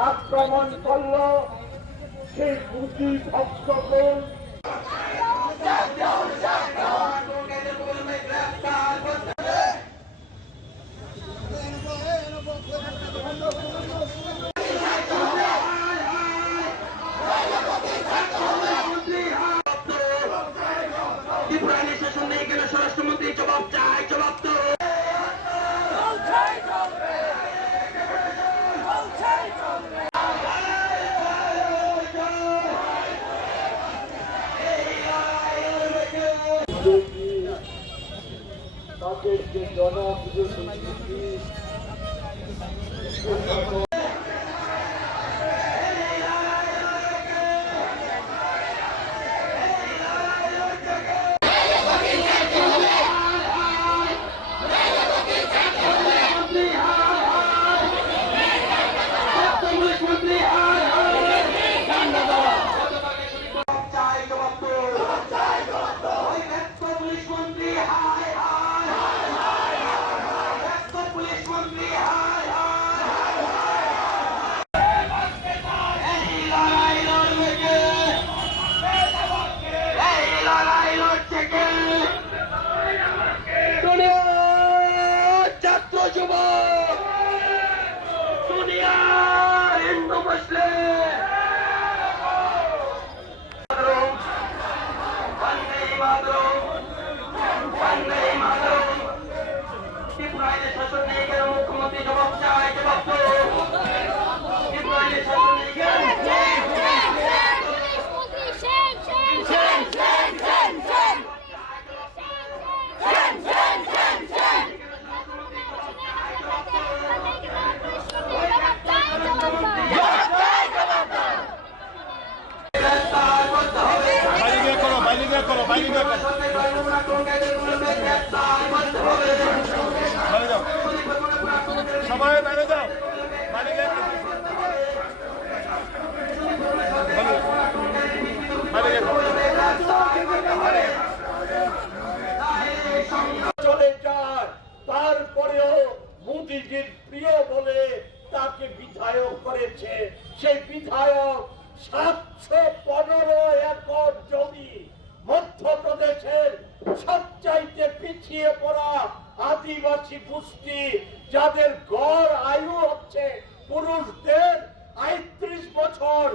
আক্রমণ করল। সেই দুটি ভক্তগণ তাদের যে জনপ্রিয় নীতি সবাই বাইরে যাও বাইরে বের করো। বাইরে বের করো। চলে যায় তারপরেও মোদিজির প্রিয় বলে তাকে বিধায়ক করেছে সেই বিধায়ক সাতশো পনেরো একর জমি মধ্যপ্রদেশের সবচাইতে পিছিয়ে পড়া আদিবাসী গোষ্ঠী যাদের গড় আয়ু হচ্ছে পুরুষদের আটত্রিশ বছর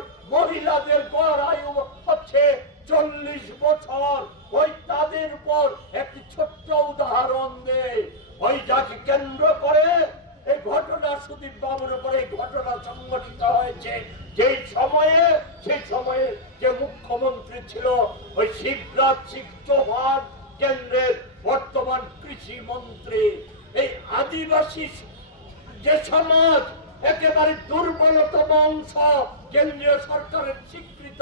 মহিলাদের গড় আয়ু হচ্ছে চল্লিশ বছর। ওই তাদের উপর একটি ছোট্ট উদাহরণ দেয় ওই যাকে কেন্দ্র করে এই ঘটনা সুদীপ বাবুর উপর এই ঘটনা সংঘটিত হয়েছে, যেই সময়ে, সেই সময়ে যে মুখ্যমন্ত্রী ছিল, ওই শিবরাজ সিং চৌহান কেন্দ্রের বর্তমান কৃষি মন্ত্রী। এই আদিবাসী যে সমাজ একেবারে দুর্বলতম অংশ কেন্দ্রীয় সরকারের স্বীকৃত।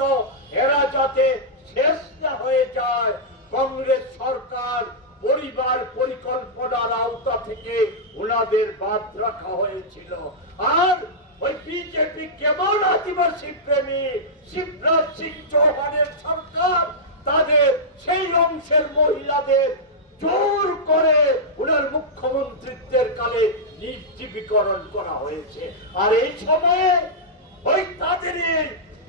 এরা যাতে শেষ না হয়ে যায়, কংগ্রেস সরকার পরিবার পরিকল্পনার আওতা থেকে ওনাদের বাদ রাখা হয়েছিল। আর ওই বিজেপি কেমন আদিবাসী প্রেমী, শিবরাজ সিং চৌহানের সরকার, তাদের সেই অংশের মহিলাদের জোর করে ওনার মুখ্যমন্ত্রিত্বের কালে নির্জীবীকরণ করা হয়েছে। আর এই সময়ে ওই তাদের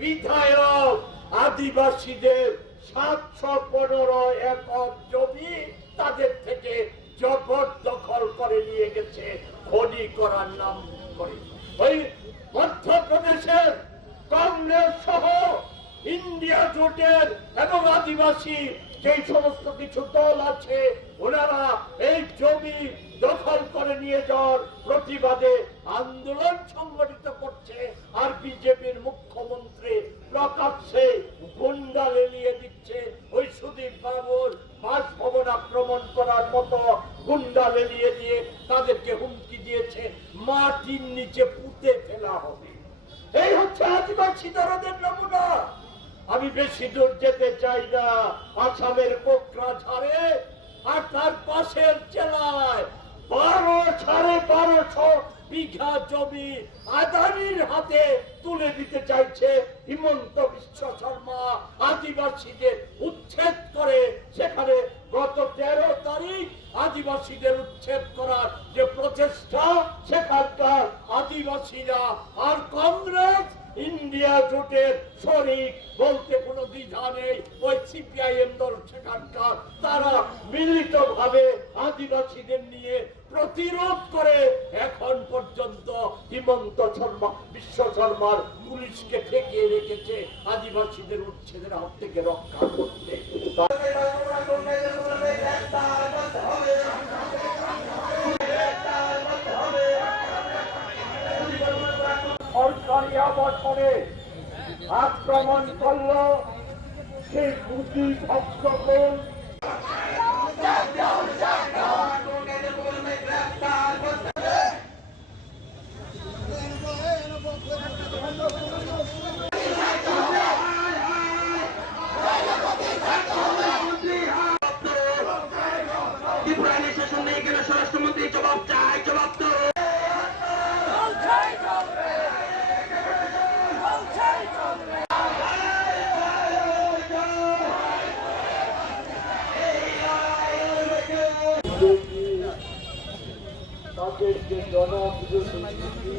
বিধায়ক আদিবাসীদের সাতশো পনেরো একর জমি তাদের থেকে জবরদখল করে নিয়ে গেছে, খনি করার নাম করে। ওই মধ্যপ্রদেশের কংগ্রেস সহ ইন্ডিয়া জোটের এবং আদিবাসী যেই সমস্ত কিছু দল আছে, ওনারা এই জমি দখল করে নিয়ে যাওয়ার প্রতিবাদে আন্দোলন সংগঠিত করছে আর বিজেপির মুখ্যমন্ত্রী প্রকাশ্যে গুন্ডা লেলিয়ে দিচ্ছে ওই সুদীপ বাবুর বাসভবন আক্রমণ করার মতো গুন্ডা লেলিয়ে দিয়ে তাদেরকে হুমকি দিয়েছে, মাটির নিচে পুঁতে ফেলা হবে। এই হচ্ছে আদিবাসী দরদের নমুনা। আমি বেশি দূর যেতে চাই না, আসামের কোকরাঝাড়ে আর তার পাশের জেলায় বারো সাড়ে বারোশো বিঘা জমি আদানির হাতে তুলে দিতে চাইছে হিমন্ত বিশ্ব শর্মা। আদিবাসীদের উচ্ছেদ করে। সেখানে গত তেরো তারিখ আদিবাসীদের উচ্ছেদ করার যে প্রচেষ্টা, সেখানকার আদিবাসীরা আর কংগ্রেস, ইন্ডিয়া জোটের শরিক বলতে কোনো দ্বিধা নেই। ওই সিপিআইএম দল সেখানকার। তারা মিলিত ভাবে আদিবাসীদের প্রতিরোধ করে এখন পর্যন্ত হিমন্ত শর্মা, বিশ্ব শর্মার পুলিশকে ঠেকিয়ে রেখেছে আদিবাসীদের উচ্ছেদের হাত থেকে রক্ষা করতে। আক্রমণ করল সেই বুদ্ধি ভক্ত কোন তাদের যে জনবিরোধী নীতি